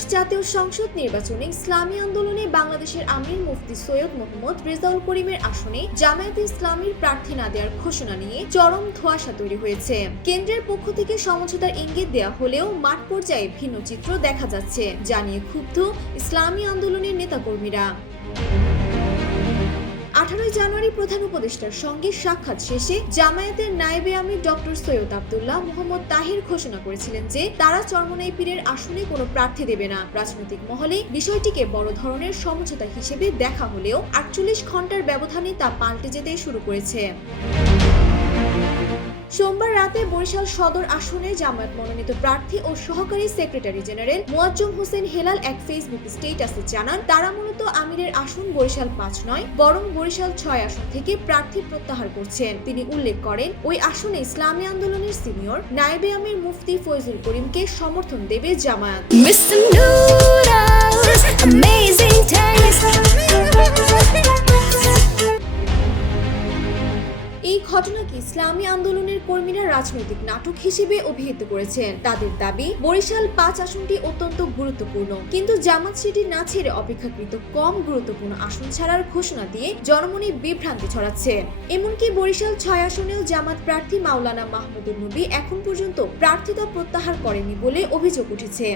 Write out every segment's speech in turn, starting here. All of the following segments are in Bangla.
ত্রয়োদশ জাতীয় সংসদ নির্বাচনে ইসলামী আন্দোলনে বাংলাদেশের আমির মুফতি সৈয়দ মোহাম্মদ রেজাউল করিমের আসনে জামায়াতে ইসলামীর প্রার্থী না দেওয়ার ঘোষণা নিয়ে চরম ধোঁয়াশা তৈরি হয়েছে। কেন্দ্রের পক্ষ থেকে সমঝোতার ইঙ্গিত দেওয়া হলেও মাঠ পর্যায়ে ভিন্ন চিত্র দেখা যাচ্ছে, যা নিয়ে ক্ষুব্ধ ইসলামী আন্দোলনের নেতাকর্মীরা। 18 জানুয়ারি প্রধান উপদেষ্টার সঙ্গে সাক্ষাৎ শেষে জামায়াতের নায়েবে আমির ডক্টর সৈয়দ আব্দুল্লাহ মোহাম্মদ তাহির ঘোষণা করেছিলেন যে তারা চরমোনাই পীরের আসনে কোনো প্রার্থী দেবে না। রাজনৈতিক মহলে বিষয়টিকে বড় ধরনের সমঝোতা হিসেবে দেখা হলেও 48 ঘন্টার ব্যবধানে তা পাল্টে যেতে শুরু করেছে। সোমবার রাতে বরিশাল সদর আসনে জামায়াত মনোনীত প্রার্থী ও সহকারী সেক্রেটারি জেনারেল মোয়াজ্জম হোসেন হেলাল এক ফেসবুক স্ট্যাটাসে জানান, তারা মূলত আমিরের আসন বরিশাল 5 নয় বরং বরিশাল 6 আসন থেকে প্রার্থী প্রত্যাহার করছেন। তিনি উল্লেখ করেন, ওই আসনে ইসলামী আন্দোলনের সিনিয়র নায়েবে আমির মুফতি ফয়জুল করিমকে সমর্থন দেবে জামায়াত। এই ঘটনাকে ইসলামী আন্দোলনের কর্মীরা রাজনৈতিক নাটক হিসেবে অভিহিত করেছেন। তাদের দাবি, বরিশাল 5 আসনটি অত্যন্ত গুরুত্বপূর্ণ, কিন্তু জামাত সেটি না ছেড়ে অপেক্ষাকৃত কম গুরুত্বপূর্ণ আসন ছাড়ার ঘোষণা দিয়ে জনমনে বিভ্রান্তি ছড়াচ্ছে। এমনকি বরিশাল 6 আসনেও জামাত প্রার্থী মাওলানা মাহমুদুর নবী এখন পর্যন্ত প্রার্থিতা প্রত্যাহার করেনি বলে অভিযোগ উঠেছে।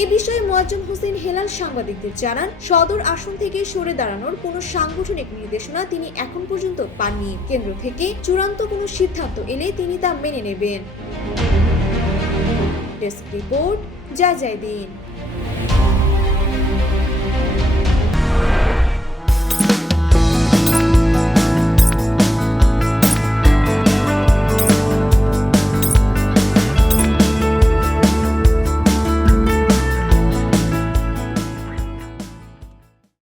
এ বিষয়ে মোয়াজ্জম হোসেন হেলাল সাংবাদিকদের জানান, সদর আসন থেকে সরে দাঁড়ানোর কোনো সাংগঠনিক নির্দেশনা তিনি এখন পর্যন্ত পাননি। কেন্দ্র থেকে চূড়ান্ত কোনো সিদ্ধান্ত এলে তিনি তা মেনে নেবেন। ডেস্ক রিপোর্ট, জয় দিন।